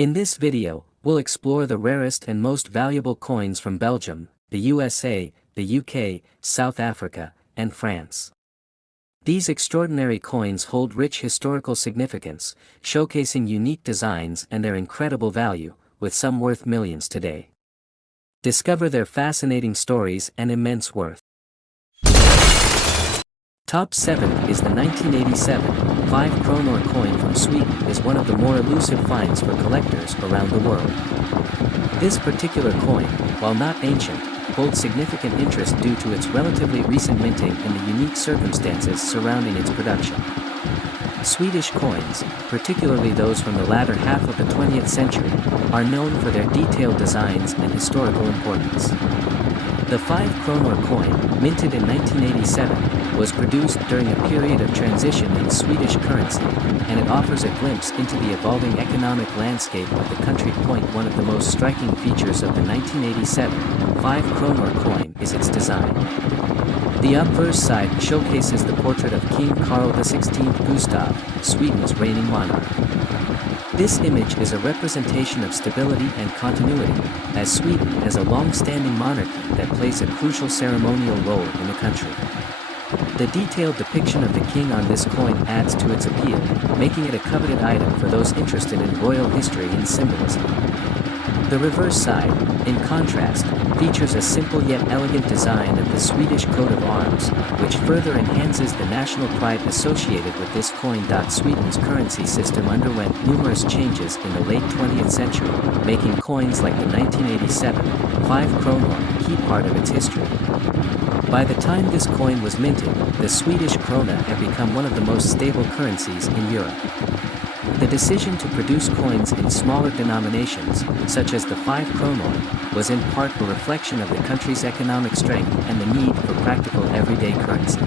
In this video, we'll explore the rarest and most valuable coins from Belgium, the USA, the UK, South Africa, and France. These extraordinary coins hold rich historical significance, showcasing unique designs and their incredible value, with some worth millions today. Discover their fascinating stories and immense worth. Top 7 is the 1987 5 kronor coin from Sweden is one of the more elusive finds for collectors around the world. This particular coin, while not ancient, holds significant interest due to its relatively recent minting and the unique circumstances surrounding its production. Swedish coins, particularly those from the latter half of the 20th century, are known for their detailed designs and historical importance. The 5 kronor coin, minted in 1987, was produced during a period of transition in Swedish currency, and it offers a glimpse into the evolving economic landscape of the country. One of the most striking features of the 1987 5 kronor coin is its design. The obverse side showcases the portrait of King Carl XVI Gustav, Sweden's reigning monarch. This image is a representation of stability and continuity, as Sweden has a long-standing monarchy that plays a crucial ceremonial role in the country. The detailed depiction of the king on this coin adds to its appeal, making it a coveted item for those interested in royal history and symbolism. The reverse side, in contrast, features a simple yet elegant design of the Swedish coat of arms, which further enhances the national pride associated with this coin. Sweden's currency system underwent numerous changes in the late 20th century, making coins like the 1987 5 kronor a key part of its history. By the time this coin was minted, the Swedish krona had become one of the most stable currencies in Europe. The decision to produce coins in smaller denominations, such as the 5 kronor, was in part a reflection of the country's economic strength and the need for practical everyday currency.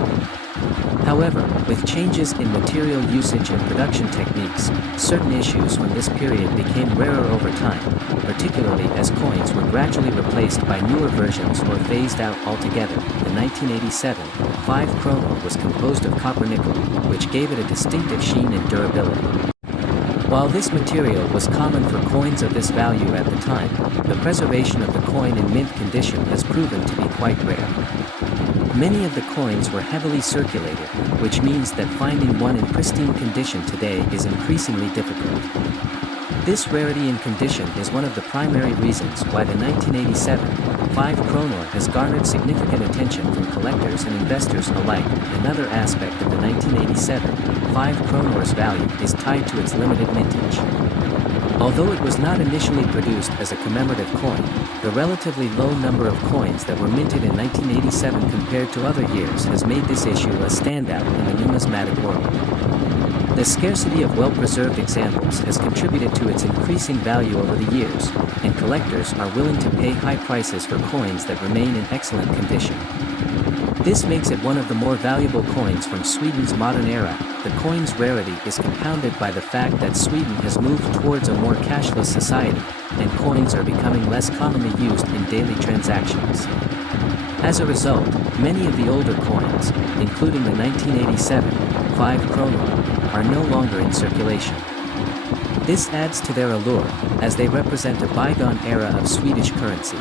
However, with changes in material usage and production techniques, certain issues from this period became rarer over time, particularly as coins were gradually replaced by newer versions or phased out altogether. The 1987 5 kronor was composed of copper nickel, which gave it a distinctive sheen and durability. While this material was common for coins of this value at the time, the preservation of the coin in mint condition has proven to be quite rare. Many of the coins were heavily circulated, which means that finding one in pristine condition today is increasingly difficult. This rarity in condition is one of the primary reasons why the 1987 5 kronor has garnered significant attention from collectors and investors alike. Another aspect of the 1987 5 kronor's value is tied to its limited mintage. Although it was not initially produced as a commemorative coin, the relatively low number of coins that were minted in 1987 compared to other years has made this issue a standout in the numismatic world. The scarcity of well-preserved examples has contributed to its increasing value over the years, and collectors are willing to pay high prices for coins that remain in excellent condition. This makes it one of the more valuable coins from Sweden's modern era. The coin's rarity is compounded by the fact that Sweden has moved towards a more cashless society, and coins are becoming less commonly used in daily transactions. As a result, many of the older coins, including the 1987 5 kronor, are no longer in circulation. This adds to their allure, as they represent a bygone era of Swedish currency.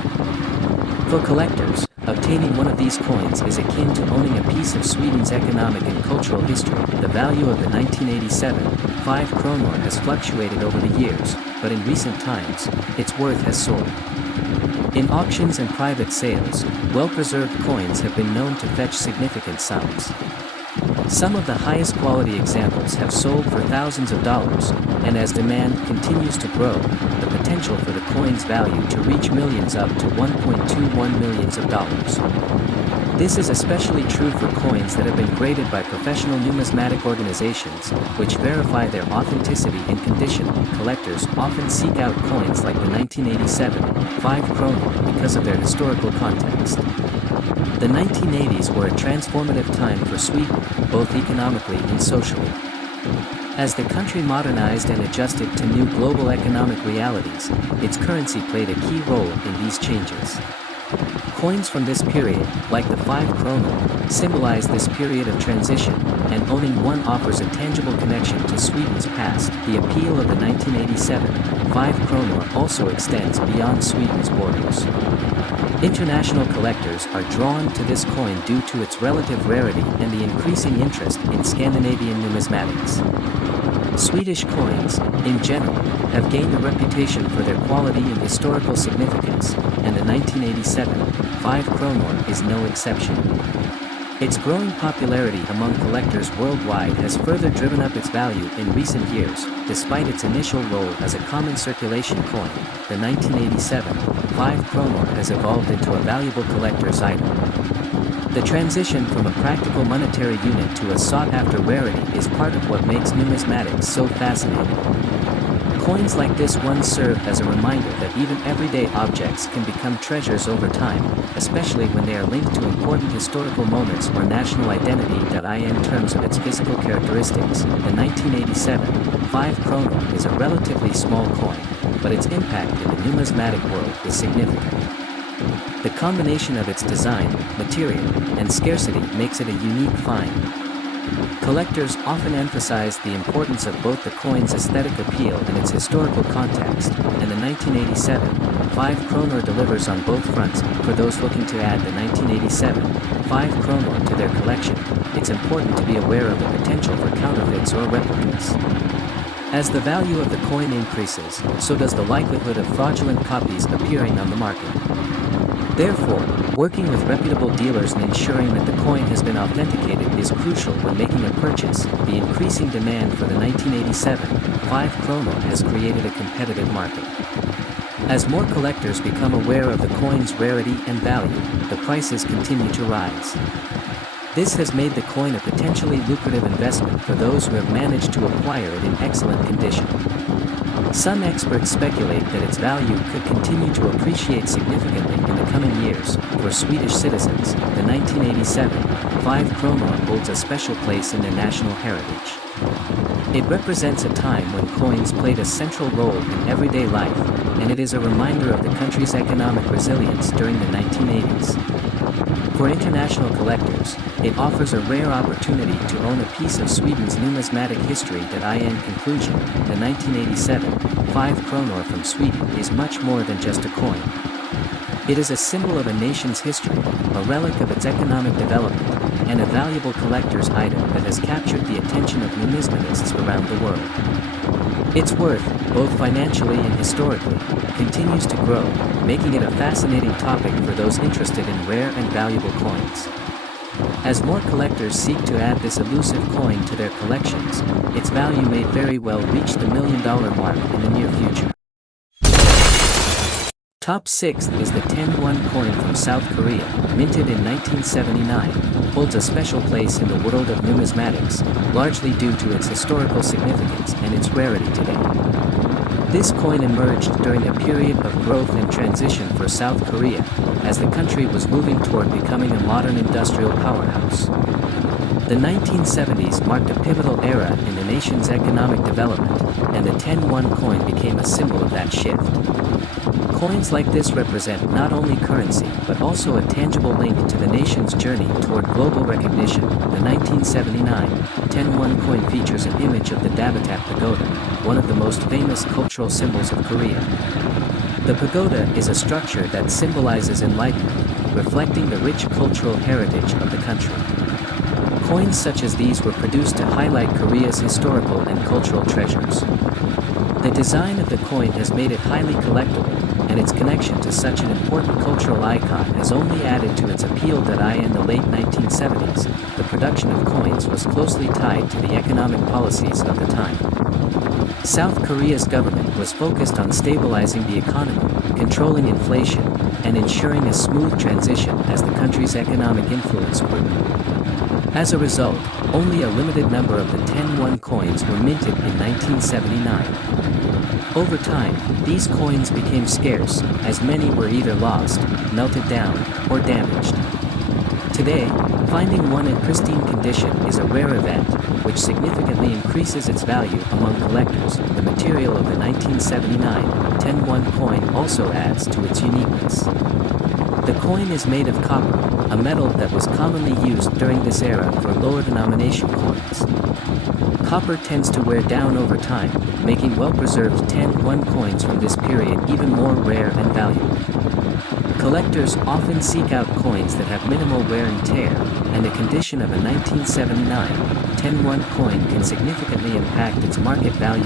For collectors, obtaining one of these coins is akin to owning a piece of Sweden's economic and cultural history. The value of the 1987 5 kronor has fluctuated over the years, but in recent times, its worth has soared. In auctions and private sales, well-preserved coins have been known to fetch significant sums. Some of the highest quality examples have sold for thousands of dollars, and as demand continues to grow, the potential for the coin's value to reach millions up to $1.21 million. This is especially true for coins that have been graded by professional numismatic organizations, which verify their authenticity and condition. Collectors often seek out coins like the 1987 5 kronor because of their historical context. The 1980s were a transformative time for Sweden, both economically and socially. As the country modernized and adjusted to new global economic realities, its currency played a key role in these changes. Coins from this period, like the 5 kronor, symbolize this period of transition, and owning one offers a tangible connection to Sweden's past. The appeal of the 1987 5 kronor also extends beyond Sweden's borders. International collectors are drawn to this coin due to its relative rarity and the increasing interest in Scandinavian numismatics. Swedish coins, in general, have gained a reputation for their quality and historical significance, and the 1987 5 kronor is no exception. Its growing popularity among collectors worldwide has further driven up its value in recent years. Despite its initial role as a common circulation coin, the 1987 5 kronor has evolved into a valuable collector's item. The transition from a practical monetary unit to a sought-after rarity is part of what makes numismatics so fascinating. Coins like this one serve as a reminder that even everyday objects can become treasures over time, especially when they are linked to important historical moments or national identity. In terms of its physical characteristics, the 1987 5 kronor is a relatively small coin, but its impact in the numismatic world is significant. The combination of its design, material, and scarcity makes it a unique find. Collectors often emphasize the importance of both the coin's aesthetic appeal and its historical context, and the 1987 5 kronor delivers on both fronts. For those looking to add the 1987 5 kronor to their collection, it's important to be aware of the potential for counterfeits or replicas. As the value of the coin increases, so does the likelihood of fraudulent copies appearing on the market. Therefore, working with reputable dealers and ensuring that the coin has been authenticated is crucial when making a purchase. The increasing demand for the 1987 5 kronor has created a competitive market. As more collectors become aware of the coin's rarity and value, the prices continue to rise. This has made the coin a potentially lucrative investment for those who have managed to acquire it in excellent condition. Some experts speculate that its value could continue to appreciate significantly in the coming years. For Swedish citizens, the 1987 5 kronor holds a special place in their national heritage. It represents a time when coins played a central role in everyday life, and it is a reminder of the country's economic resilience during the 1980s. For international collectors, it offers a rare opportunity to own a piece of Sweden's numismatic history. In conclusion, the 1987 5 kronor from Sweden is much more than just a coin. It is a symbol of a nation's history, a relic of its economic development, and a valuable collector's item that has captured the attention of numismatists around the world. Its worth, both financially and historically, continues to grow, making it a fascinating topic for those interested in rare and valuable coins. As more collectors seek to add this elusive coin to their collections, its value may very well reach the $1 million mark in the near future. Top 6th is the 10-won coin from South Korea, minted in 1979, holds a special place in the world of numismatics, largely due to its historical significance and its rarity today. This coin emerged during a period of growth and transition for South Korea, as the country was moving toward becoming a modern industrial powerhouse. The 1970s marked a pivotal era in the nation's economic development, and the 10-won coin became a symbol of that shift. Coins like this represent not only currency but also a tangible link to the nation's journey toward global recognition. The 1979 10-won coin features an image of the Dabatak Pagoda, one of the most famous cultural symbols of Korea. The pagoda is a structure that symbolizes enlightenment, reflecting the rich cultural heritage of the country. Coins such as these were produced to highlight Korea's historical and cultural treasures. The design of the coin has made it highly collectible, and its connection to such an important cultural icon has only added to its appeal. In the late 1970s, the production of coins was closely tied to the economic policies of the time. South Korea's government was focused on stabilizing the economy, controlling inflation, and ensuring a smooth transition as the country's economic influence grew. As a result, only a limited number of the 10-won coins were minted in 1979. Over time, these coins became scarce, as many were either lost, melted down, or damaged. Today, finding one in pristine condition is a rare event, which significantly increases its value among collectors. The material of the 1979 10-won coin also adds to its uniqueness. The coin is made of copper, a metal that was commonly used during this era for lower denomination coins. Copper tends to wear down over time, making well-preserved 10-1 coins from this period even more rare and valuable. Collectors often seek out coins that have minimal wear and tear, and the condition of a 1979 10-1 coin can significantly impact its market value.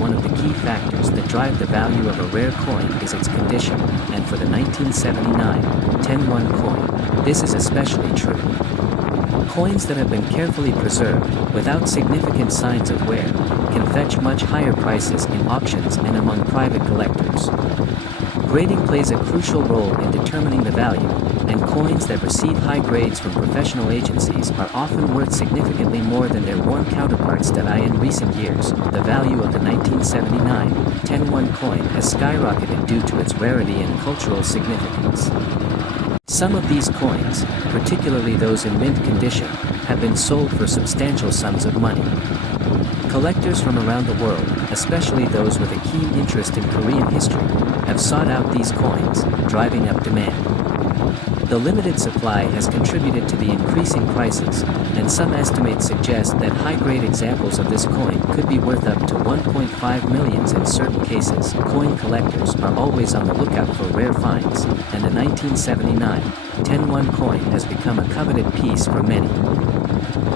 One of the key factors that drive the value of a rare coin is its condition, and for the 1979 10-1 coin, this is especially true. Coins that have been carefully preserved, without significant signs of wear, can fetch much higher prices in auctions and among private collectors. Grading plays a crucial role in determining the value, and coins that receive high grades from professional agencies are often worth significantly more than their worn counterparts. In recent years, the value of the 1979 10-1 coin has skyrocketed due to its rarity and cultural significance. Some of these coins, particularly those in mint condition, have been sold for substantial sums of money. Collectors from around the world, especially those with a keen interest in Korean history, have sought out these coins, driving up demand. The limited supply has contributed to the increasing prices, and some estimates suggest that high-grade examples of this coin could be worth up to 1.5 million in certain cases. Coin collectors are always on the lookout for rare finds, and the 1979 10-1 coin has become a coveted piece for many.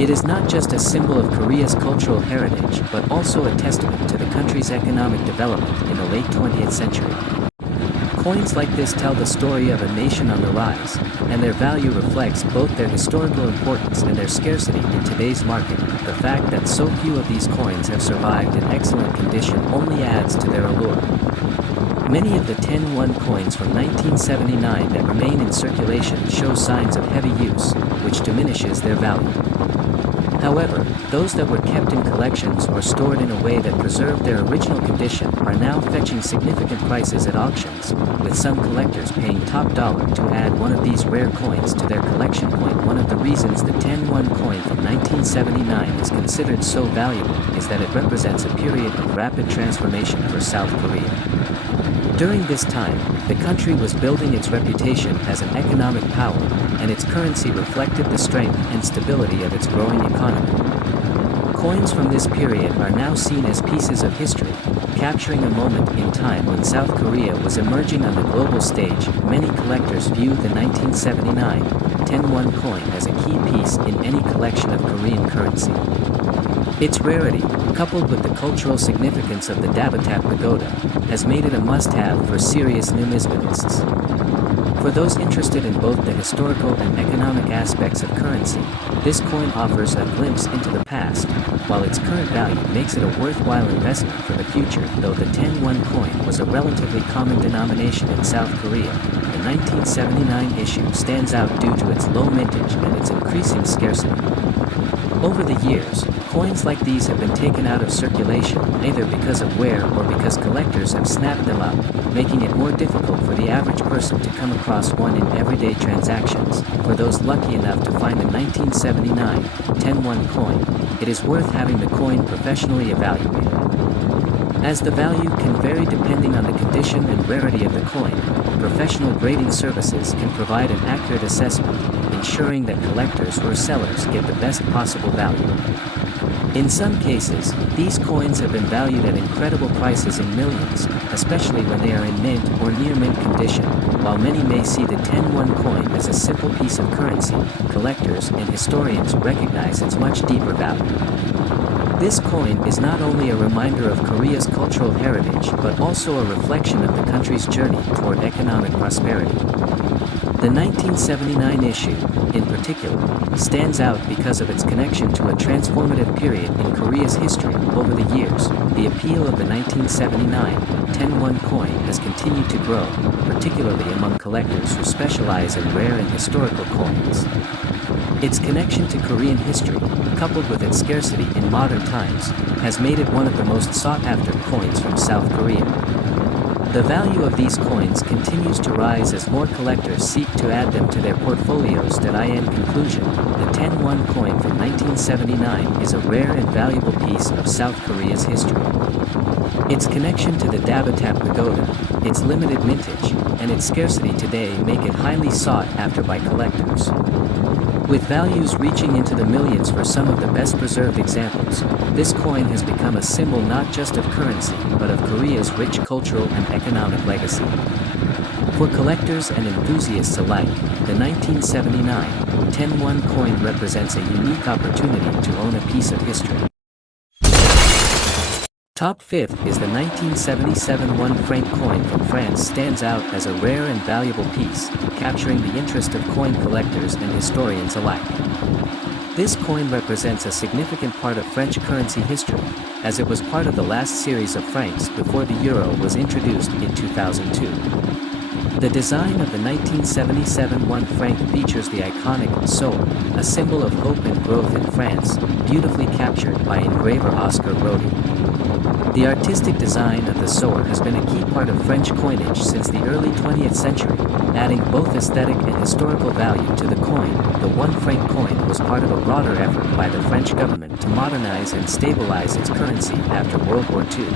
It is not just a symbol of Korea's cultural heritage but also a testament to the country's economic development in the late 20th century. Coins like this tell the story of a nation on the rise, and their value reflects both their historical importance and their scarcity in today's market. The fact that so few of these coins have survived in excellent condition only adds to their allure. Many of the 10-1 coins from 1979 that remain in circulation show signs of heavy use, which diminishes their value. However, those that were kept in collections or stored in a way that preserved their original condition are now fetching significant prices at auctions, with some collectors paying top dollar to add one of these rare coins to their collection. One of the reasons the 10-1 coin from 1979 is considered so valuable is that it represents a period of rapid transformation for South Korea. During this time, the country was building its reputation as an economic power, and its currency reflected the strength and stability of its growing economy. Coins from this period are now seen as pieces of history, capturing a moment in time when South Korea was emerging on the global stage. Many collectors view the 1979 10-1 coin as a key piece in any collection of Korean currency. Its rarity, coupled with the cultural significance of the Dabatat pagoda, has made it a must-have for serious numismatists. For those interested in both the historical and economic aspects of currency, this coin offers a glimpse into the past, while its current value makes it a worthwhile investment for the future. Though the 10-1 coin was a relatively common denomination in South Korea, the 1979 issue stands out due to its low mintage and its increasing scarcity. Over the years, coins like these have been taken out of circulation, either because of wear or because collectors have snapped them up, making it more difficult for the average person to come across one in everyday transactions. For those lucky enough to find a 1979 10-1 coin, it is worth having the coin professionally evaluated. As the value can vary depending on the condition and rarity of the coin, professional grading services can provide an accurate assessment, ensuring that collectors or sellers get the best possible value. In some cases, these coins have been valued at incredible prices in millions, especially when they are in mint or near mint condition. While many may see the 10-1 coin as a simple piece of currency, collectors and historians recognize its much deeper value. This coin is not only a reminder of Korea's cultural heritage but also a reflection of the country's journey toward economic prosperity. The 1979 issue, in particular, stands out because of its connection to a transformative period in Korea's history. Over the years, the appeal of the 1979 10-1 coin has continued to grow, particularly among collectors who specialize in rare and historical coins. Its connection to Korean history, coupled with its scarcity in modern times, has made it one of the most sought-after coins from South Korea. The value of these coins continues to rise as more collectors seek to add them to their portfolios. In conclusion, the 10-1 coin from 1979 is a rare and valuable piece of South Korea's history. Its connection to the Dabatat pagoda, its limited mintage, and its scarcity today make it highly sought after by collectors. With values reaching into the millions for some of the best preserved examples, this coin has become a symbol not just of currency but of Korea's rich cultural and economic legacy. For collectors and enthusiasts alike, the 1979 10-won coin represents a unique opportunity to own a piece of history. Top 5th is the 1977 1 franc coin from France stands out as a rare and valuable piece, capturing the interest of coin collectors and historians alike. This coin represents a significant part of French currency history, as it was part of the last series of francs before the euro was introduced in 2002. The design of the 1977 1 franc features the iconic sword, a symbol of hope and growth in France, beautifully captured by engraver Oscar Brody. The artistic design of the sword has been a key part of French coinage since the early 20th century, adding both aesthetic and historical value to the coin. The 1 franc coin was part of a broader effort by the French government to modernize and stabilize its currency after World War II.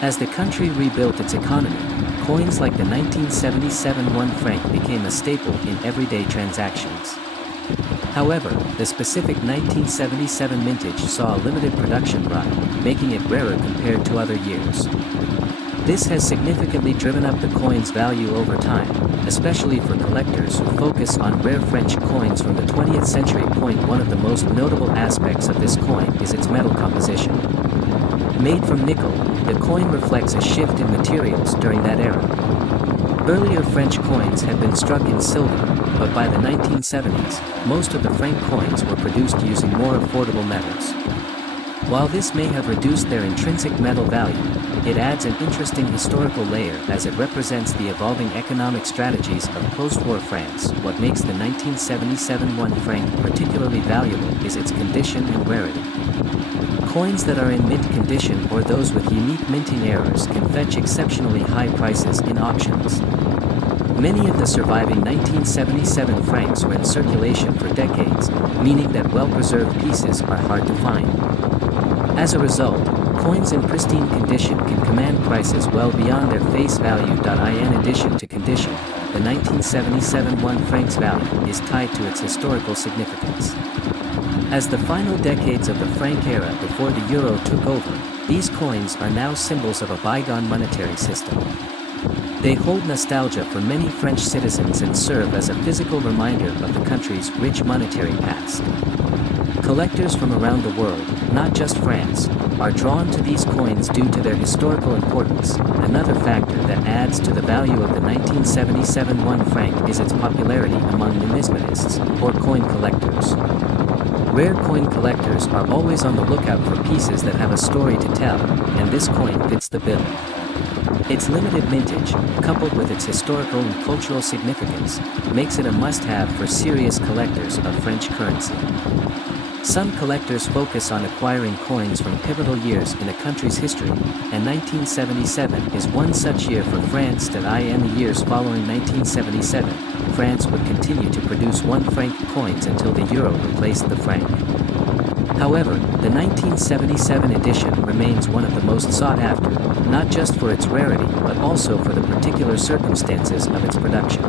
As the country rebuilt its economy, coins like the 1977 1 franc became a staple in everyday transactions. However, the specific 1977 vintage saw a limited production run, making it rarer compared to other years. This has significantly driven up the coin's value over time, especially for collectors who focus on rare French coins from the 20th century. One of the most notable aspects of this coin is its metal composition. Made from nickel, the coin reflects a shift in materials during that era. Earlier French coins had been struck in silver, but by the 1970s, most of the franc coins were produced using more affordable metals. While this may have reduced their intrinsic metal value, it adds an interesting historical layer as it represents the evolving economic strategies of post-war France. What makes the 1977 1 franc particularly valuable is its condition and rarity. Coins that are in mint condition or those with unique minting errors can fetch exceptionally high prices in auctions. Many of the surviving 1977 francs were in circulation for decades, meaning that well-preserved pieces are hard to find. As a result, coins in pristine condition can command prices well beyond their face value. In addition to condition, the 1977 1 franc's value is tied to its historical significance. As the final decades of the franc era before the euro took over, these coins are now symbols of a bygone monetary system. They hold nostalgia for many French citizens and serve as a physical reminder of the country's rich monetary past. Collectors from around the world, not just France, are drawn to these coins due to their historical importance. Another factor that adds to the value of the 1977 1 franc is its popularity among numismatists, or coin collectors. Rare coin collectors are always on the lookout for pieces that have a story to tell, and this coin fits the bill. Its limited vintage, coupled with its historical and cultural significance, makes it a must-have for serious collectors of French currency. Some collectors focus on acquiring coins from pivotal years in a country's history, and 1977 is one such year for France. In the years following 1977, France would continue to produce 1 franc coins until the euro replaced the franc. However, the 1977 edition remains one of the most sought after, not just for its rarity but also for the particular circumstances of its production.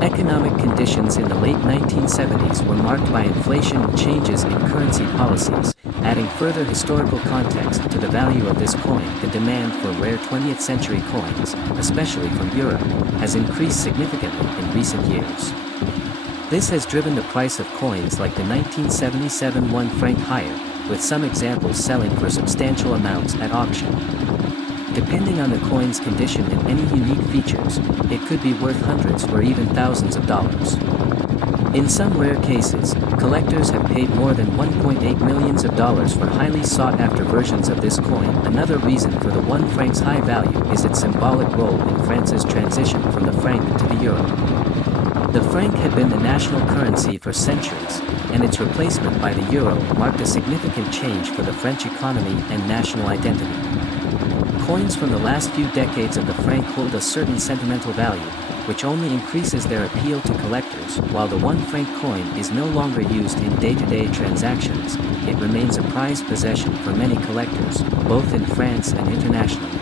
Economic conditions in the late 1970s were marked by inflation and changes in currency policies, adding further historical context to the value of this coin. The demand for rare 20th century coins, especially from Europe, has increased significantly in recent years. This has driven the price of coins like the 1977 1 franc higher, with some examples selling for substantial amounts at auction. Depending on the coin's condition and any unique features, it could be worth hundreds or even thousands of dollars. In some rare cases, collectors have paid more than $1.8 million for highly sought-after versions of this coin. Another reason for the 1 franc's high value is its symbolic role in France's transition from the franc to the euro. The franc had been the national currency for centuries, and its replacement by the euro marked a significant change for the French economy and national identity. Coins from the last few decades of the franc hold a certain sentimental value, which only increases their appeal to collectors. While the 1 franc coin is no longer used in day-to-day transactions, it remains a prized possession for many collectors, both in France and internationally.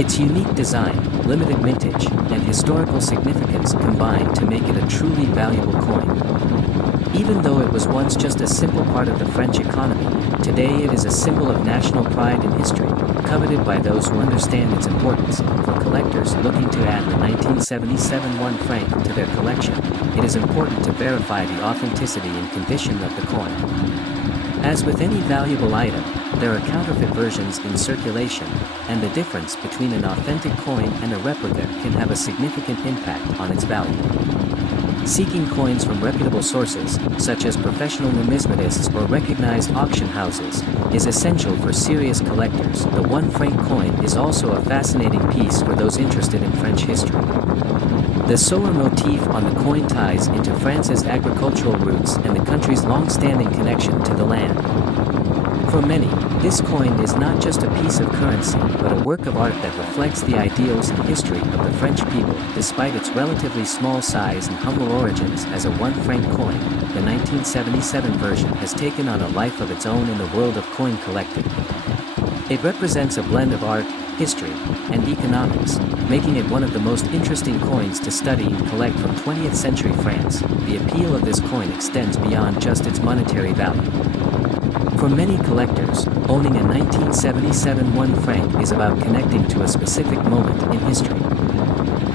Its unique design, limited mintage, and historical significance combine to make it a truly valuable coin. Even though it was once just a simple part of the French economy, today it is a symbol of national pride and history, coveted by those who understand its importance. For collectors looking to add the 1977 1 franc to their collection, it is important to verify the authenticity and condition of the coin. As with any valuable item, there are counterfeit versions in circulation, and the difference between an authentic coin and a replica can have a significant impact on its value. Seeking coins from reputable sources, such as professional numismatists or recognized auction houses, is essential for serious collectors. The 1 franc coin is also a fascinating piece for those interested in French history. The sower motif on the coin ties into France's agricultural roots and the country's long-standing connection to the land. For many, this coin is not just a piece of currency but a work of art that reflects the ideals and history of the French people. Despite its relatively small size and humble origins as a 1 franc coin, the 1977 version has taken on a life of its own in the world of coin collecting. It represents a blend of art, history, and economics, making it one of the most interesting coins to study and collect from 20th century France. The appeal of this coin extends beyond just its monetary value. For many collectors, owning a 1977 1 franc is about connecting to a specific moment in history.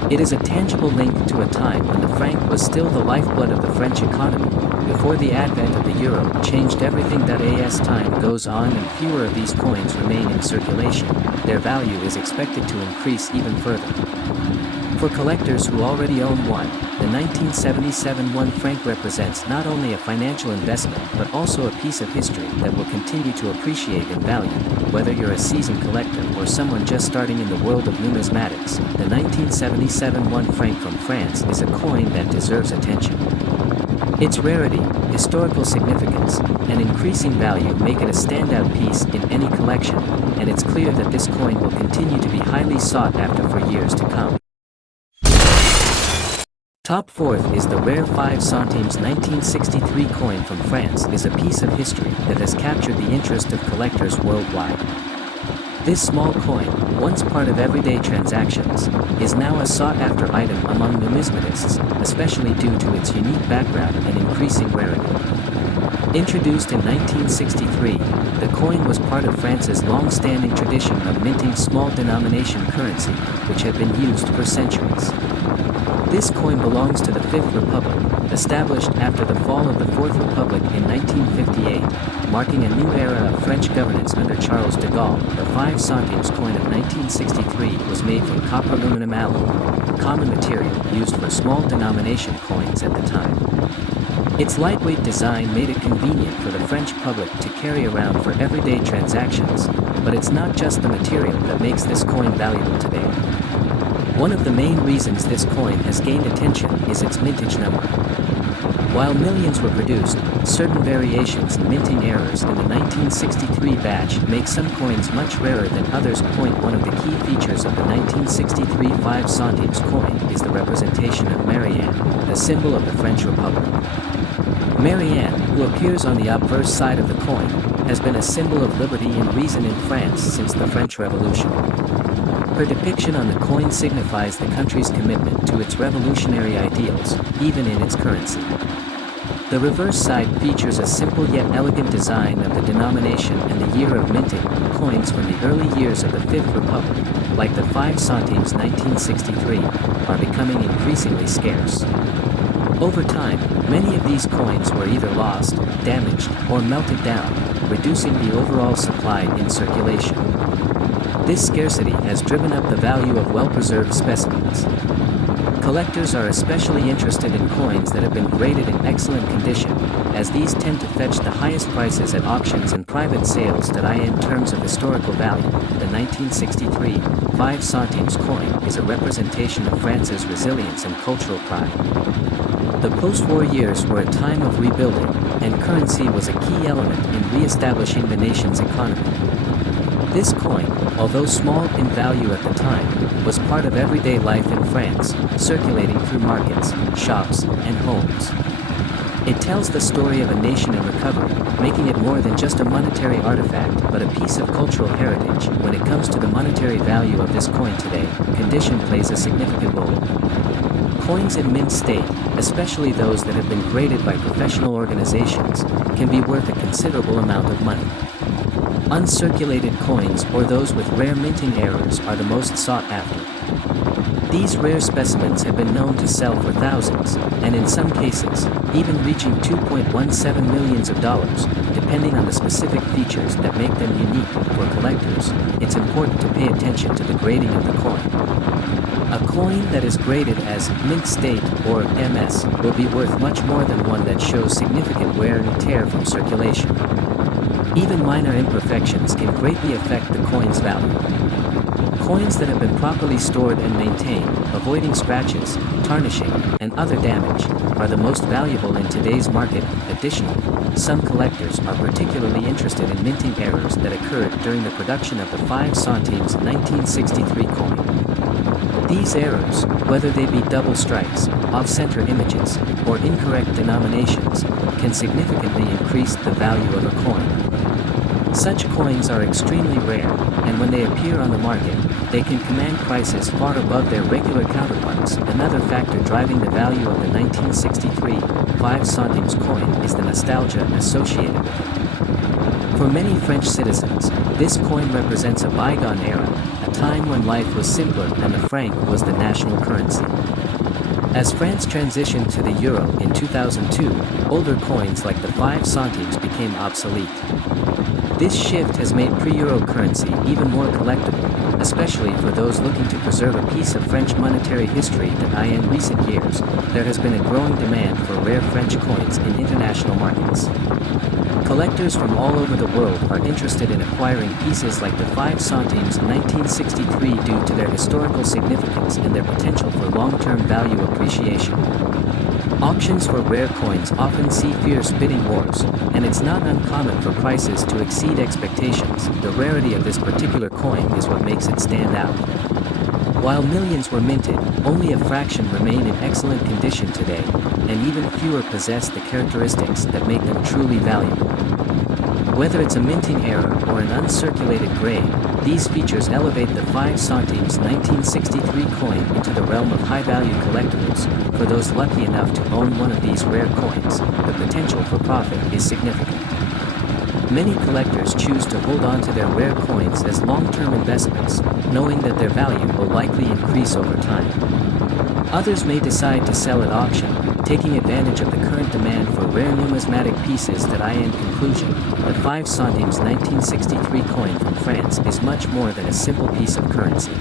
It is a tangible link to a time when the franc was still the lifeblood of the French economy, before the advent of the euro changed everything. As time goes on and fewer of these coins remain in circulation, their value is expected to increase even further. For collectors who already own one, the 1977 1 franc represents not only a financial investment but also a piece of history that will continue to appreciate in value. Whether you're a seasoned collector or someone just starting in the world of numismatics, the 1977 1 franc from France is a coin that deserves attention. Its rarity, historical significance, and increasing value make it a standout piece in any collection, and it's clear that this coin will continue to be highly sought after for years to come. Top 4th is the rare 5 centimes 1963 coin from France. Is a piece of history that has captured the interest of collectors worldwide. This small coin, once part of everyday transactions, is now a sought-after item among numismatists, especially due to its unique background and increasing rarity. Introduced in 1963, the coin was part of France's long-standing tradition of minting small denomination currency, which had been used for centuries. This coin belongs to the Fifth Republic, established after the fall of the Fourth Republic in 1958, marking a new era of French governance under Charles de Gaulle. The 5 centimes coin of 1963 was made from copper aluminum alloy, a common material used for small denomination coins at the time. Its lightweight design made it convenient for the French public to carry around for everyday transactions, but it's not just the material that makes this coin valuable today. One of the main reasons this coin has gained attention is its mintage number. While millions were produced, certain variations and minting errors in the 1963 batch make some coins much rarer than others. One of the key features of the 1963 5 centimes coin is the representation of Marianne, the symbol of the French Republic. Marianne, who appears on the obverse side of the coin, has been a symbol of liberty and reason in France since the French Revolution. Her depiction on the coin signifies the country's commitment to its revolutionary ideals, even in its currency. The reverse side features a simple yet elegant design of the denomination and the year of minting. Coins from the early years of the Fifth Republic, like the 5 centimes 1963, are becoming increasingly scarce. Over time, many of these coins were either lost, damaged, or melted down, reducing the overall supply in circulation. This scarcity has driven up the value of well-preserved specimens. Collectors are especially interested in coins that have been graded in excellent condition, as these tend to fetch the highest prices at auctions and private sales. In terms of historical value, the 1963 5 centimes coin is a representation of France's resilience and cultural pride. The post-war years were a time of rebuilding, and currency was a key element in re-establishing the nation's economy. This coin, although small in value at the time, was part of everyday life in France, circulating through markets, shops, and homes. It tells the story of a nation in recovery, making it more than just a monetary artifact but a piece of cultural heritage. When it comes to the monetary value of this coin today, condition plays a significant role. Coins in mint state, especially those that have been graded by professional organizations, can be worth a considerable amount of money. Uncirculated coins or those with rare minting errors are the most sought after. These rare specimens have been known to sell for thousands, and in some cases, even reaching $2.17 million, depending on the specific features that make them unique. For collectors, it's important to pay attention to the grading of the coin. A coin that is graded as mint state or MS will be worth much more than one that shows significant wear and tear from circulation. Even minor imperfections can greatly affect the coin's value. Coins that have been properly stored and maintained, avoiding scratches, tarnishing, and other damage, are the most valuable in today's market. Additionally, some collectors are particularly interested in minting errors that occurred during the production of the 5 centimes 1963 coin. These errors, whether they be double strikes, off-center images, or incorrect denominations, can significantly increase the value of a coin. Such coins are extremely rare, and when they appear on the market, they can command prices far above their regular counterparts. Another factor driving the value of the 1963 5 centimes coin is the nostalgia associated with it. For many French citizens, this coin represents a bygone era, a time when life was simpler and the franc was the national currency. As France transitioned to the euro in 2002, older coins like the 5 centimes became obsolete. This shift has made pre-euro currency even more collectible, especially for those looking to preserve a piece of French monetary history that in recent years, there has been a growing demand for rare French coins in international markets. Collectors from all over the world are interested in acquiring pieces like the 5 centimes 1963 due to their historical significance and their potential for long-term value appreciation. Auctions for rare coins often see fierce bidding wars, and it's not uncommon for prices to exceed expectations. The rarity of this particular coin is what makes it stand out. While millions were minted, only a fraction remain in excellent condition today, and even fewer possess the characteristics that make them truly valuable. Whether it's a minting error or an uncirculated grade, these features elevate the 5 centimes 1963 coin into the realm of high-value collectibles. For those lucky enough to own one of these rare coins, the potential for profit is significant. Many collectors choose to hold on to their rare coins as long-term investments, knowing that their value will likely increase over time. Others may decide to sell at auction, taking advantage of the current demand for rare numismatic pieces. That in conclusion, the 5 centimes 1963 coin from France is much more than a simple piece of currency.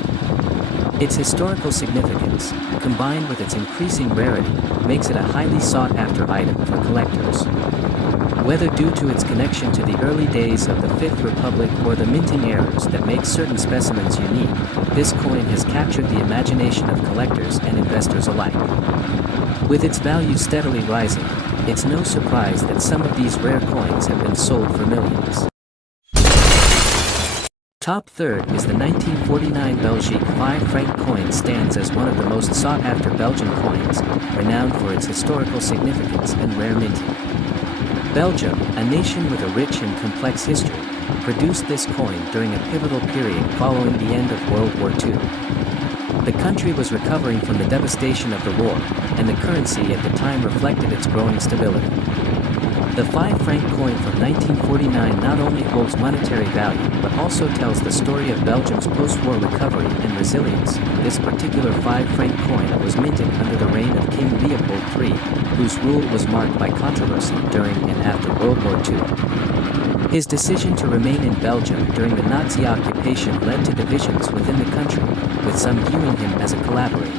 Its historical significance, combined with its increasing rarity, makes it a highly sought-after item for collectors. Whether due to its connection to the early days of the Fifth Republic or the minting errors that make certain specimens unique, this coin has captured the imagination of collectors and investors alike. With its value steadily rising, it's no surprise that some of these rare coins have been sold for millions. Top third is the 1949 Belgique 5 franc coin. Stands as one of the most sought-after Belgian coins, renowned for its historical significance and rare minting. Belgium, a nation with a rich and complex history, produced this coin during a pivotal period following the end of World War II. The country was recovering from the devastation of the war, and the currency at the time reflected its growing stability. The 5 franc coin from 1949 not only holds monetary value but also tells the story of Belgium's post-war recovery and resilience. This particular 5 franc coin was minted under the reign of King Leopold III, whose rule was marked by controversy during and after World War II. His decision to remain in Belgium during the Nazi occupation led to divisions within the country, with some viewing him as a collaborator.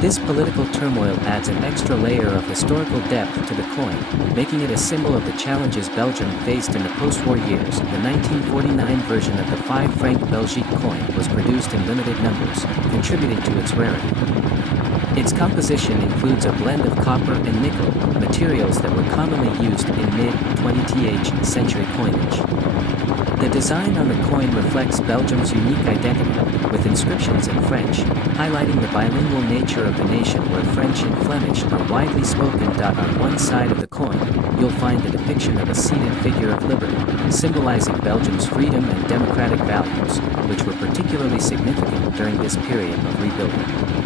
This political turmoil adds an extra layer of historical depth to the coin, making it a symbol of the challenges Belgium faced in the post-war years. The 1949 version of the 5 franc Belgique coin was produced in limited numbers, contributing to its rarity. Its composition includes a blend of copper and nickel, materials that were commonly used in mid-20th century coinage. The design on the coin reflects Belgium's unique identity, with inscriptions in French, highlighting the bilingual nature of the nation where French and Flemish are widely spoken. On one side of the coin, you'll find the depiction of a seated figure of liberty, symbolizing Belgium's freedom and democratic values, which were particularly significant during this period of rebuilding.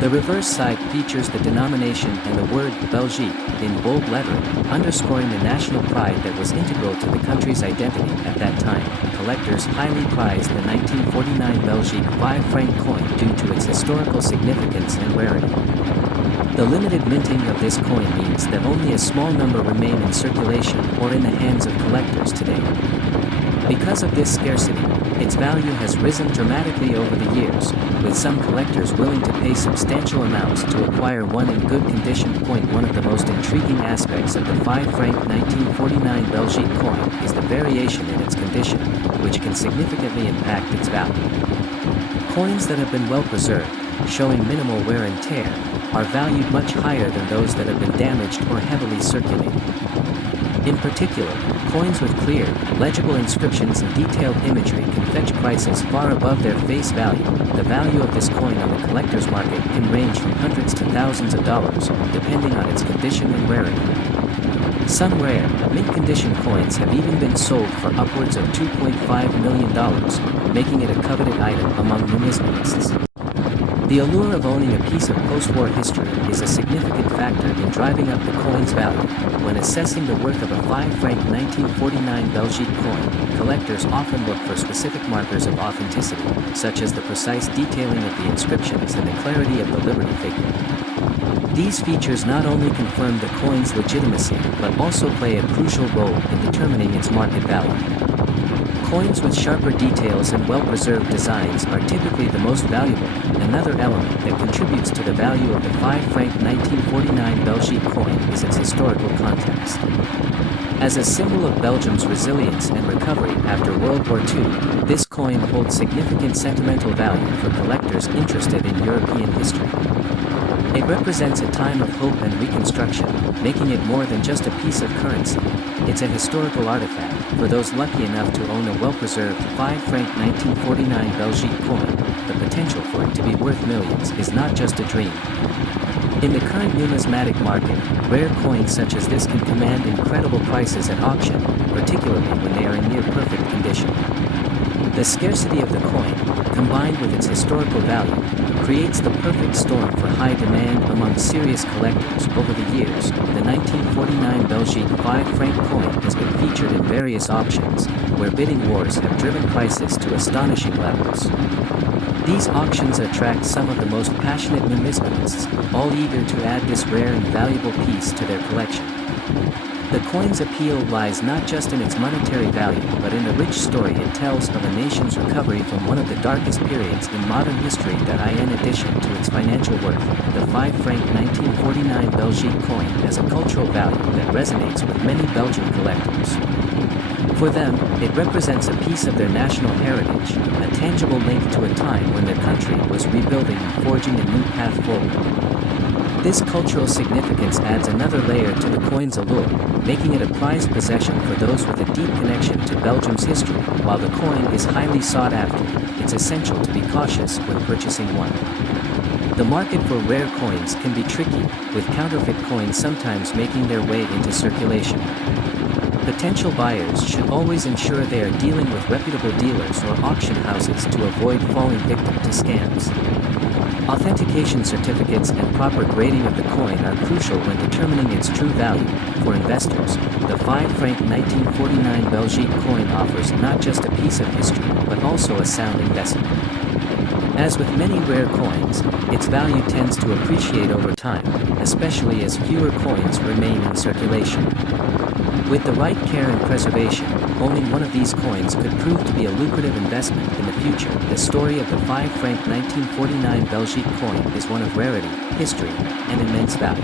The reverse side features the denomination and the word Belgique in bold lettering, underscoring the national pride that was integral to the country's identity at that time. Collectors highly prized the 1949 Belgique 5 franc coin due to its historical significance and rarity. The limited minting of this coin means that only a small number remain in circulation or in the hands of collectors today. Because of this scarcity, its value has risen dramatically over the years, with some collectors willing to pay substantial amounts to acquire one in good condition. One of the most intriguing aspects of the 5 franc 1949 Belgique coin is the variation in its condition, which can significantly impact its value. Coins that have been well preserved, showing minimal wear and tear, are valued much higher than those that have been damaged or heavily circulated. In particular, coins with clear, legible inscriptions and detailed imagery can fetch prices far above their face value. The value of this coin on the collector's market can range from hundreds to thousands of dollars, depending on its condition and rarity. Some rare, mint-condition coins have even been sold for upwards of $2.5 million, making it a coveted item among numismatists. The allure of owning a piece of post-war history is a significant factor in driving up the coin's value. When assessing the worth of a 5 franc 1949 Belgique coin, collectors often look for specific markers of authenticity, such as the precise detailing of the inscriptions and the clarity of the liberty figure. These features not only confirm the coin's legitimacy but also play a crucial role in determining its market value. Coins with sharper details and well-preserved designs are typically the most valuable. Another element that contributes to the value of the 5 franc 1949 Belgique coin is its historical context. As a symbol of Belgium's resilience and recovery after World War II, this coin holds significant sentimental value for collectors interested in European history. It represents a time of hope and reconstruction, making it more than just a piece of currency. It's a historical artifact. For those lucky enough to own a well-preserved 5 franc 1949 Belgique coin, the potential for it to be worth millions is not just a dream. In the current numismatic market, rare coins such as this can command incredible prices at auction, particularly when they are in near perfect condition. The scarcity of the coin, combined with its historical value, creates the perfect storm for high demand among serious collectors. Over the years, the 1949 Belgique 5 franc coin has been featured in various auctions, where bidding wars have driven prices to astonishing levels. These auctions attract some of the most passionate numismatists, all eager to add this rare and valuable piece to their collection. The coin's appeal lies not just in its monetary value but in the rich story it tells of a nation's recovery from one of the darkest periods in modern history. In addition to its financial worth, the 5 franc 1949 Belgique coin has a cultural value that resonates with many Belgian collectors. For them, it represents a piece of their national heritage, a tangible link to a time when their country was rebuilding and forging a new path forward. This cultural significance adds another layer to the coin's allure, making it a prized possession for those with a deep connection to Belgium's history. While the coin is highly sought after, it's essential to be cautious when purchasing one. The market for rare coins can be tricky, with counterfeit coins sometimes making their way into circulation. Potential buyers should always ensure they are dealing with reputable dealers or auction houses to avoid falling victim to scams. Authentication certificates and proper grading of the coin are crucial when determining its true value. For investors, the 5 franc 1949 Belgique coin offers not just a piece of history but also a sound investment. As with many rare coins, its value tends to appreciate over time, especially as fewer coins remain in circulation. With the right care and preservation, owning one of these coins could prove to be a lucrative investment in the future. The story of the 5 franc 1949 Belgique coin is one of rarity, history, and immense value.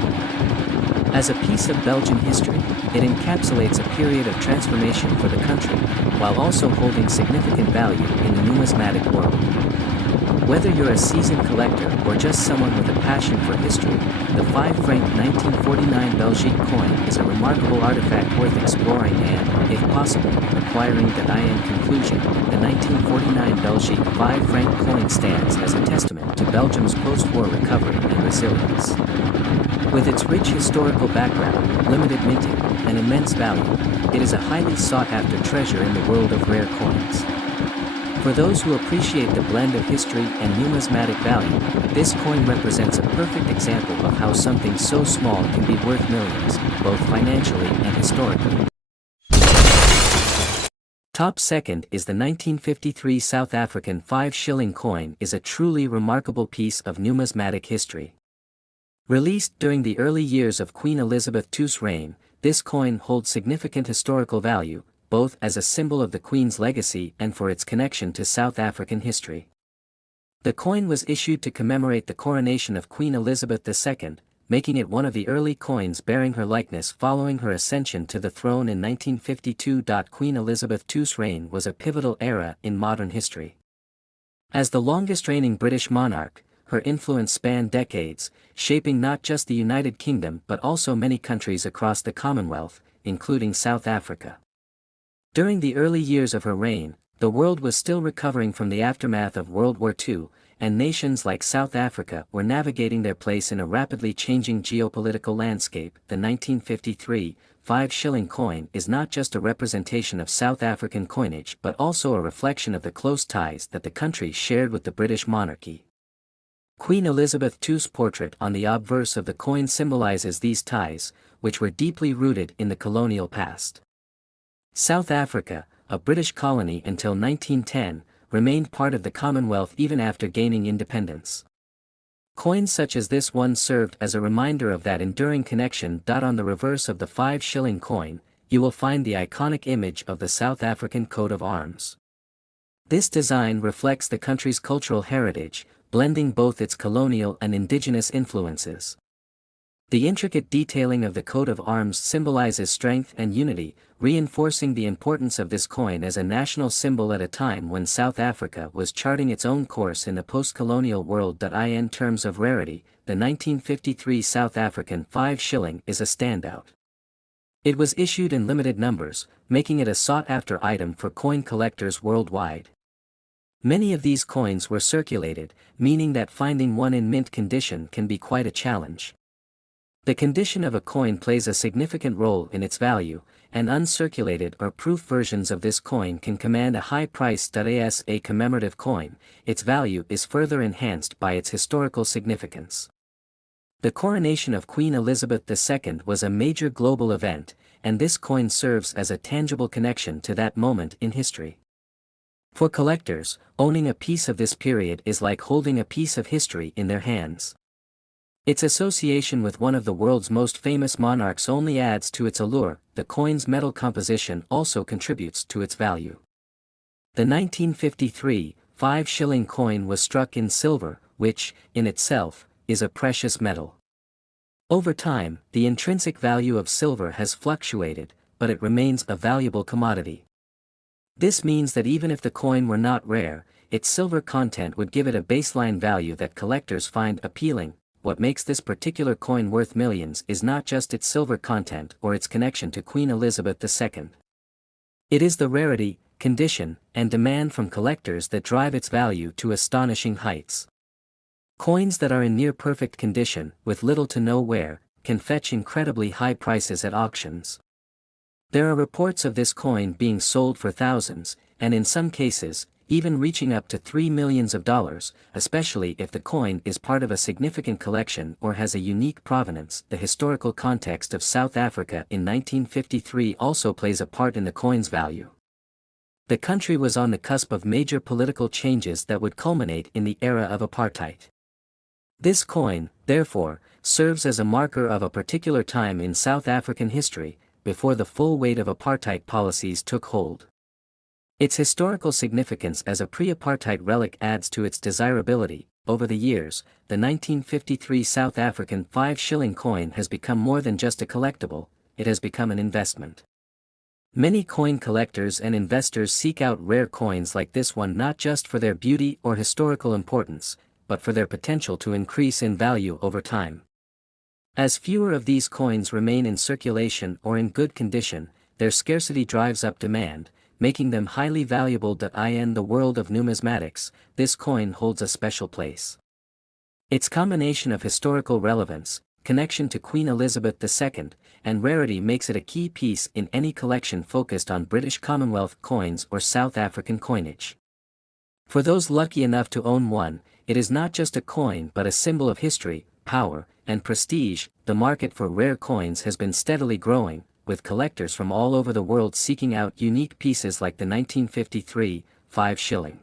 As a piece of Belgian history, it encapsulates a period of transformation for the country, while also holding significant value in the numismatic world. Whether you're a seasoned collector or just someone with a passion for history, the 5 franc 1949 Belgique coin is a remarkable artifact worth exploring and, if possible, acquiring. In conclusion, the 1949 Belgique 5 franc coin stands as a testament to Belgium's post-war recovery and resilience. With its rich historical background, limited minting, and immense value, it is a highly sought-after treasure in the world of rare coins. For those who appreciate the blend of history and numismatic value, this coin represents a perfect example of how something so small can be worth millions, both financially and historically. Top second is the 1953 South African 5 shilling coin is a truly remarkable piece of numismatic history. Released during the early years of Queen Elizabeth II's reign, this coin holds significant historical value, both as a symbol of the Queen's legacy and for its connection to South African history. The coin was issued to commemorate the coronation of Queen Elizabeth II, making it one of the early coins bearing her likeness following her ascension to the throne in 1952. Queen Elizabeth II's reign was a pivotal era in modern history. As the longest-reigning British monarch, her influence spanned decades, shaping not just the United Kingdom but also many countries across the Commonwealth, including South Africa. During the early years of her reign, the world was still recovering from the aftermath of World War II, and nations like South Africa were navigating their place in a rapidly changing geopolitical landscape. The 1953 5 shilling coin is not just a representation of South African coinage but also a reflection of the close ties that the country shared with the British monarchy. Queen Elizabeth II's portrait on the obverse of the coin symbolizes these ties, which were deeply rooted in the colonial past. South Africa, a British colony until 1910, remained part of the Commonwealth even after gaining independence. Coins such as this one served as a reminder of that enduring connection. On the reverse of the 5 shilling coin, you will find the iconic image of the South African coat of arms. This design reflects the country's cultural heritage, blending both its colonial and indigenous influences. The intricate detailing of the coat of arms symbolizes strength and unity, reinforcing the importance of this coin as a national symbol at a time when South Africa was charting its own course in the post-colonial world. In terms of rarity, the 1953 South African 5 shilling is a standout. It was issued in limited numbers, making it a sought-after item for coin collectors worldwide. Many of these coins were circulated, meaning that finding one in mint condition can be quite a challenge. The condition of a coin plays a significant role in its value, and uncirculated or proof versions of this coin can command a high price. As a commemorative coin, its value is further enhanced by its historical significance. The coronation of Queen Elizabeth II was a major global event, and this coin serves as a tangible connection to that moment in history. For collectors, owning a piece of this period is like holding a piece of history in their hands. Its association with one of the world's most famous monarchs only adds to its allure. The coin's metal composition also contributes to its value. The 1953 5 shilling coin was struck in silver, which, in itself, is a precious metal. Over time, the intrinsic value of silver has fluctuated, but it remains a valuable commodity. This means that even if the coin were not rare, its silver content would give it a baseline value that collectors find appealing. What makes this particular coin worth millions is not just its silver content or its connection to Queen Elizabeth II. It is the rarity, condition, and demand from collectors that drive its value to astonishing heights. Coins that are in near-perfect condition, with little to no wear, can fetch incredibly high prices at auctions. There are reports of this coin being sold for thousands, and in some cases, even reaching up to $3 million, especially if the coin is part of a significant collection or has a unique provenance. The historical context of South Africa in 1953 also plays a part in the coin's value. The country was on the cusp of major political changes that would culminate in the era of apartheid. This coin, therefore, serves as a marker of a particular time in South African history, before the full weight of apartheid policies took hold. Its historical significance as a pre-apartheid relic adds to its desirability. Over the years, the 1953 South African 5 shilling coin has become more than just a collectible, it has become an investment. Many coin collectors and investors seek out rare coins like this one not just for their beauty or historical importance, but for their potential to increase in value over time. As fewer of these coins remain in circulation or in good condition, their scarcity drives up demand, making them highly valuable. In the world of numismatics, this coin holds a special place. Its combination of historical relevance, connection to Queen Elizabeth II, and rarity makes it a key piece in any collection focused on British Commonwealth coins or South African coinage. For those lucky enough to own one, it is not just a coin but a symbol of history, power, and prestige. The market for rare coins has been steadily growing, with collectors from all over the world seeking out unique pieces like the 1953 5 shilling.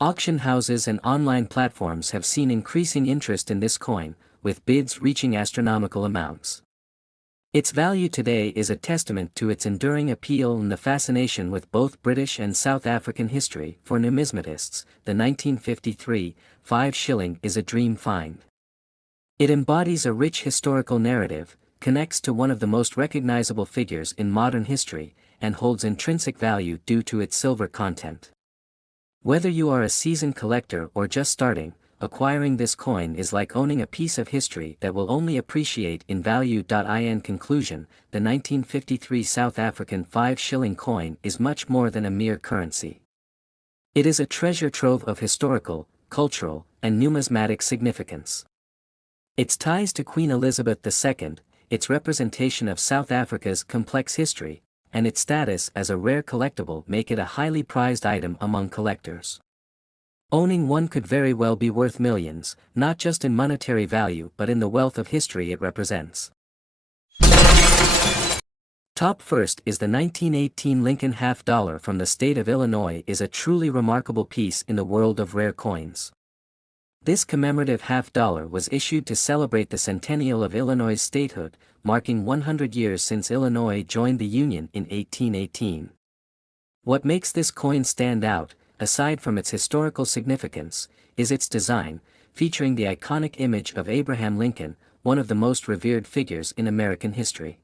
Auction houses and online platforms have seen increasing interest in this coin, with bids reaching astronomical amounts. Its value today is a testament to its enduring appeal and the fascination with both British and South African history. For numismatists, the 1953 5 shilling is a dream find. It embodies a rich historical narrative, connects to one of the most recognizable figures in modern history, and holds intrinsic value due to its silver content. Whether you are a seasoned collector or just starting, acquiring this coin is like owning a piece of history that will only appreciate in value. In conclusion, the 1953 South African 5 shilling coin is much more than a mere currency. It is a treasure trove of historical, cultural, and numismatic significance. Its ties to Queen Elizabeth II, its representation of South Africa's complex history, and its status as a rare collectible make it a highly prized item among collectors. Owning one could very well be worth millions, not just in monetary value but in the wealth of history it represents. Top first is the 1918 Lincoln half-dollar from the state of Illinois. Is a truly remarkable piece in the world of rare coins. This commemorative half-dollar was issued to celebrate the centennial of Illinois' statehood, marking 100 years since Illinois joined the Union in 1818. What makes this coin stand out, aside from its historical significance, is its design, featuring the iconic image of Abraham Lincoln, one of the most revered figures in American history.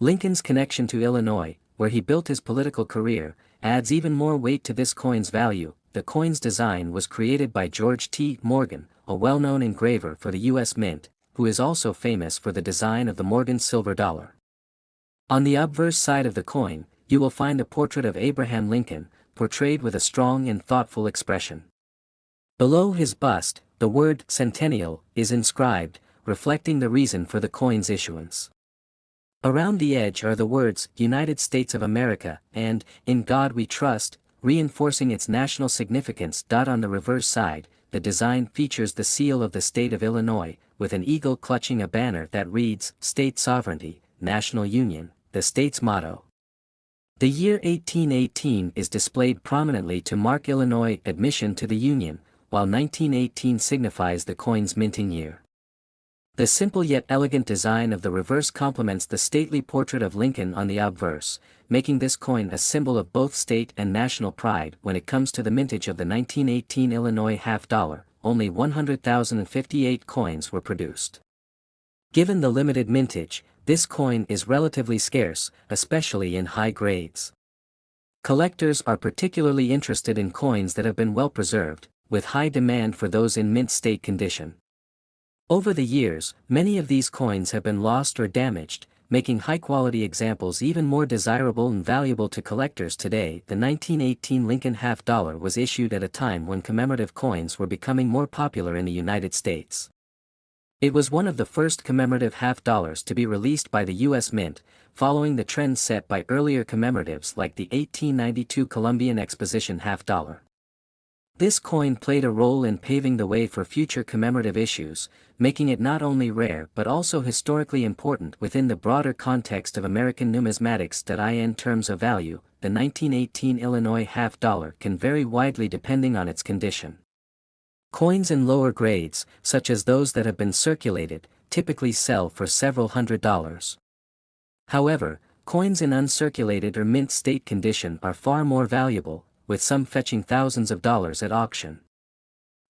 Lincoln's connection to Illinois, where he built his political career, adds even more weight to this coin's value. The coin's design was created by George T. Morgan, a well-known engraver for the U.S. Mint, who is also famous for the design of the Morgan silver dollar. On the obverse side of the coin, you will find a portrait of Abraham Lincoln, portrayed with a strong and thoughtful expression. Below his bust, the word "centennial" is inscribed, reflecting the reason for the coin's issuance. Around the edge are the words "United States of America" and "In God We Trust," reinforcing its national significance. On the reverse side, the design features the seal of the state of Illinois, with an eagle clutching a banner that reads, "State Sovereignty, National Union," the state's motto. The year 1818 is displayed prominently to mark Illinois' admission to the Union, while 1918 signifies the coin's minting year. The simple yet elegant design of the reverse complements the stately portrait of Lincoln on the obverse, making this coin a symbol of both state and national pride. When it comes to the mintage of the 1918 Illinois half-dollar, only 100,058 coins were produced. Given the limited mintage, this coin is relatively scarce, especially in high grades. Collectors are particularly interested in coins that have been well preserved, with high demand for those in mint state condition. Over the years, many of these coins have been lost or damaged, making high-quality examples even more desirable and valuable to collectors today. The 1918 Lincoln half-dollar was issued at a time when commemorative coins were becoming more popular in the United States. It was one of the first commemorative half-dollars to be released by the U.S. Mint, following the trend set by earlier commemoratives like the 1892 Columbian Exposition half-dollar. This coin played a role in paving the way for future commemorative issues, making it not only rare but also historically important within the broader context of American numismatics. In terms of value, the 1918 Illinois half-dollar can vary widely depending on its condition. Coins in lower grades, such as those that have been circulated, typically sell for several $100s. However, coins in uncirculated or mint state condition are far more valuable, with some fetching thousands of dollars at auction.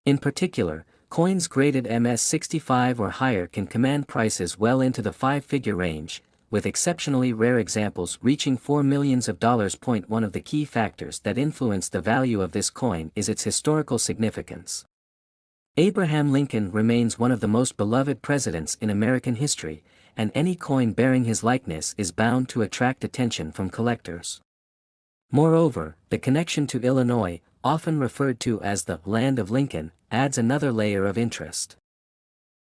In particular, coins graded MS-65 or higher can command prices well into the five-figure range, with exceptionally rare examples reaching $4 million. One of the key factors that influence the value of this coin is its historical significance. Abraham Lincoln remains one of the most beloved presidents in American history, and any coin bearing his likeness is bound to attract attention from collectors. Moreover, the connection to Illinois, often referred to as the land of Lincoln, adds another layer of interest.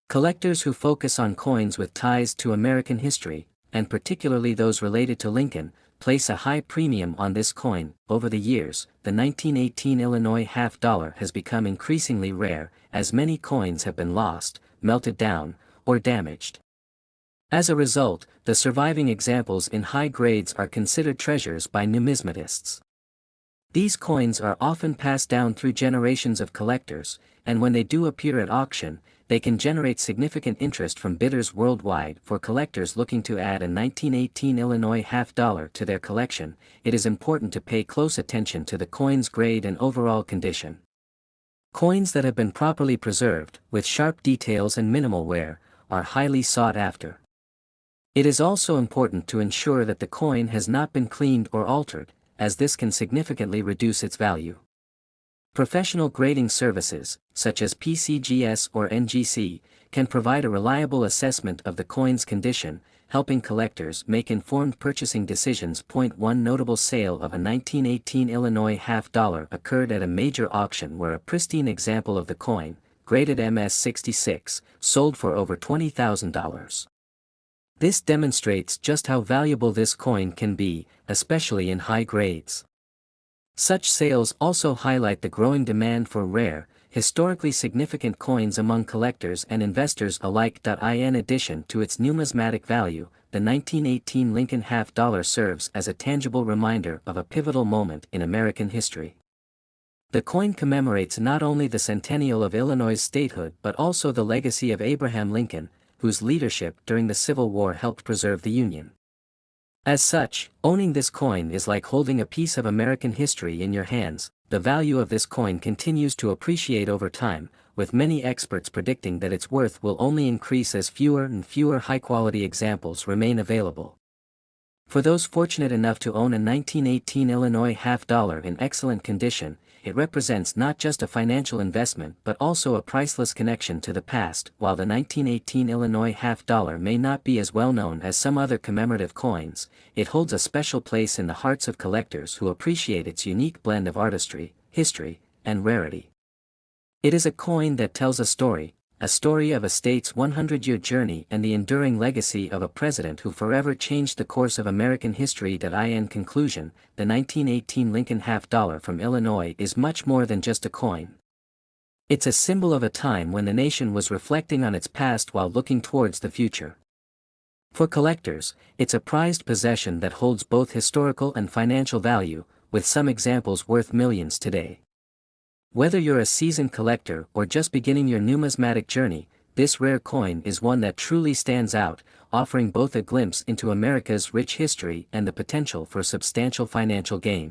Collectors who focus on coins with ties to American history, and particularly those related to Lincoln, place a high premium on this coin. Over the years, the 1918 Illinois half-dollar has become increasingly rare, as many coins have been lost, melted down, or damaged. As a result, the surviving examples in high grades are considered treasures by numismatists. These coins are often passed down through generations of collectors, and when they do appear at auction, they can generate significant interest from bidders worldwide. For collectors looking to add a 1918 Illinois half-dollar to their collection, it is important to pay close attention to the coin's grade and overall condition. Coins that have been properly preserved, with sharp details and minimal wear, are highly sought after. It is also important to ensure that the coin has not been cleaned or altered, as this can significantly reduce its value. Professional grading services, such as PCGS or NGC, can provide a reliable assessment of the coin's condition, helping collectors make informed purchasing decisions. One notable sale of a 1918 Illinois half-dollar occurred at a major auction where a pristine example of the coin, graded MS-66, sold for over $20,000. This demonstrates just how valuable this coin can be, especially in high grades. Such sales also highlight the growing demand for rare, historically significant coins among collectors and investors alike. In addition to its numismatic value, the 1918 Lincoln half-dollar serves as a tangible reminder of a pivotal moment in American history. The coin commemorates not only the centennial of Illinois' statehood but also the legacy of Abraham Lincoln, whose leadership during the Civil War helped preserve the Union. As such, owning this coin is like holding a piece of American history in your hands. The value of this coin continues to appreciate over time, with many experts predicting that its worth will only increase as fewer and fewer high-quality examples remain available. For those fortunate enough to own a 1918 Illinois half-dollar in excellent condition, it represents not just a financial investment but also a priceless connection to the past. While the 1918 Illinois half-dollar may not be as well known as some other commemorative coins, it holds a special place in the hearts of collectors who appreciate its unique blend of artistry, history, and rarity. It is a coin that tells a story of a state's 100-year journey and the enduring legacy of a president who forever changed the course of American history. In conclusion, the 1918 Lincoln half-dollar from Illinois is much more than just a coin. It's a symbol of a time when the nation was reflecting on its past while looking towards the future. For collectors, it's a prized possession that holds both historical and financial value, with some examples worth millions today. Whether you're a seasoned collector or just beginning your numismatic journey, this rare coin is one that truly stands out, offering both a glimpse into America's rich history and the potential for substantial financial gain.